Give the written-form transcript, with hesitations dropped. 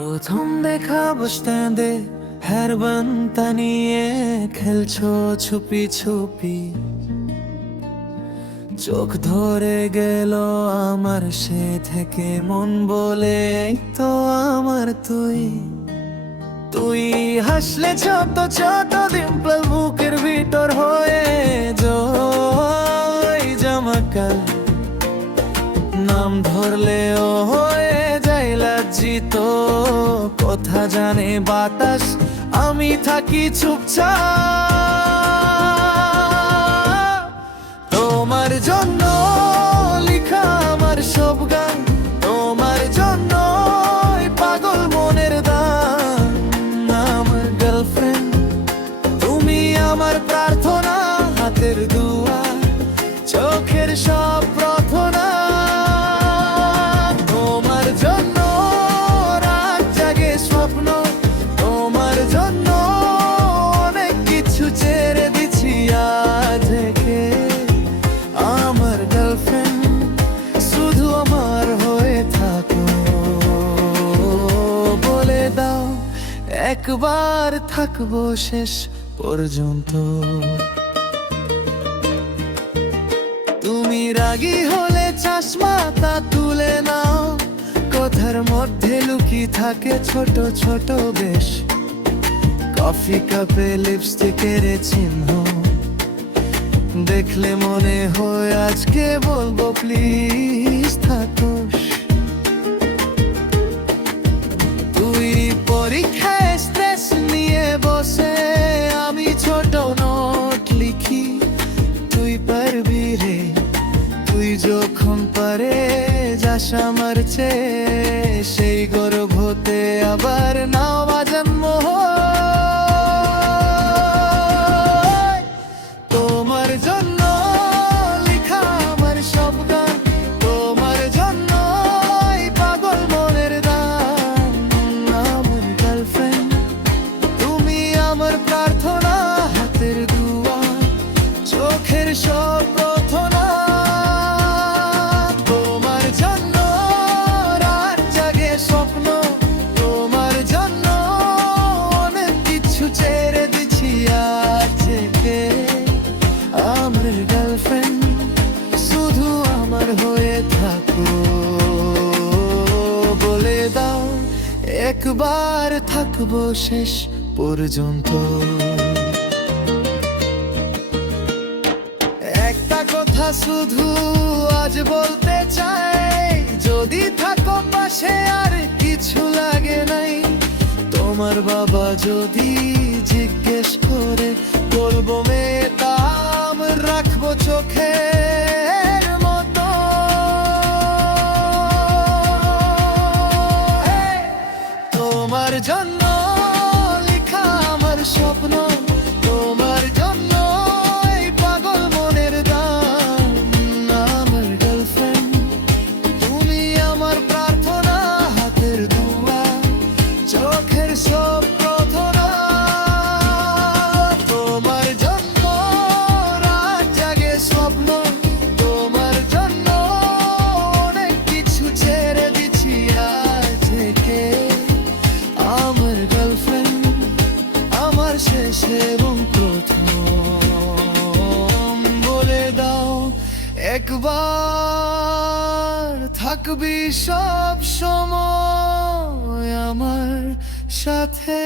প্রথম দেখা বাস স্ট্যান্ডে হেরবানটা নিয়ে খেলছো ছুপি ছুপি, চোখ ধরে গেল আমার সে থেকে মন বলে তো আমার তুই তুই হাসলে ছোট ছোট ডিম্পল বুকের ভিতর হয়ে জয় জামাকাল, নাম ধরলে ও হয়ে যায় লজ্জিত, কথা জানে বাতাস আমি থাকি চুপচাপ। তোমার জন্য লিখা আমার সব গান, তোমার জন্য পাগল মনের দান। আমার গার্লফ্রেন্ড তুমি, আমার প্রার্থনা, হাতের দুয়া, চোখের সব প্রার্থনা। তোমার জন্য রাত জাগে স্বপ্ন, তোমার জন্য অনেক কিছু ছেড়ে দিচ্ছি আজ থেকে। আমার গার্লফ্রেন্ড শুধু আমার হয়ে থাকো, বলে দাও একবার থাকবো শেষ পর্যন্ত। তুমি রাগী হলে চশমাটা তুলে নাও, কথার মধ্যে লুকিয়ে থাকে ছোট ছোট বেশ, কফি কাপে লিপস্টিকের চিহ্ন, দেখলে মনে হয় আজকে বলবো প্লিজ থাকোস। তুই পরীক্ষায় স্ট্রেস নিয়ে বসে, আমি ছোট নোট লিখি, তুই পারবি রে, তুই যখন পারে যাস আমার চেয়ে, সেই গর্ব হতে আবার নাও বাজন্ম। তোমার জন্য লিখা আমার সব গান, তোমার জন্য পাগল মনের দান। আমার গার্লফ্রেন্ড তুমি, আমার প্রার্থনা, হাতের দুয়া, চোখের সব প্রার্থনা। তোমার জন্য রাত জাগে স্বপ্ন, তোমার জন্য অনেক কিছু ছেড়ে দিচ্ছি আজ থেকে। আমার গার্লফ্রেন্ড শুধু আমার হয়ে থাকো, বলে দাও একবার থাকবো শেষ পর্যন্ত। একটা কথা শুধু আজ বলতে চাই, যদি থাকো পাশে আর কিছু লাগে নাই। তোমার বাবা যদি জিজ্ঞেস করে, বলবো মেয়ে তাম রাখবো চোখের মতো। তোমার জন্য লিখা আমার স্বপ্ন, তোমার জন্য পাগল মনের দান। আমার গার্লফ্রেন্ড তুমি, আমার প্রার্থনা, হাতের দুয়া, চোখের সব প্রার্থনা। তোমার জন্য রাত জাগে স্বপ্ন, তোমার জন্য অনেক কিছু ছেড়ে দিচ্ছি আজ থেকে। আমার গার্লফ্রেন্ড আমার শেষ এবং প্রথম, বলে দাও একবার থাকবি সব সময় আমার সাথে।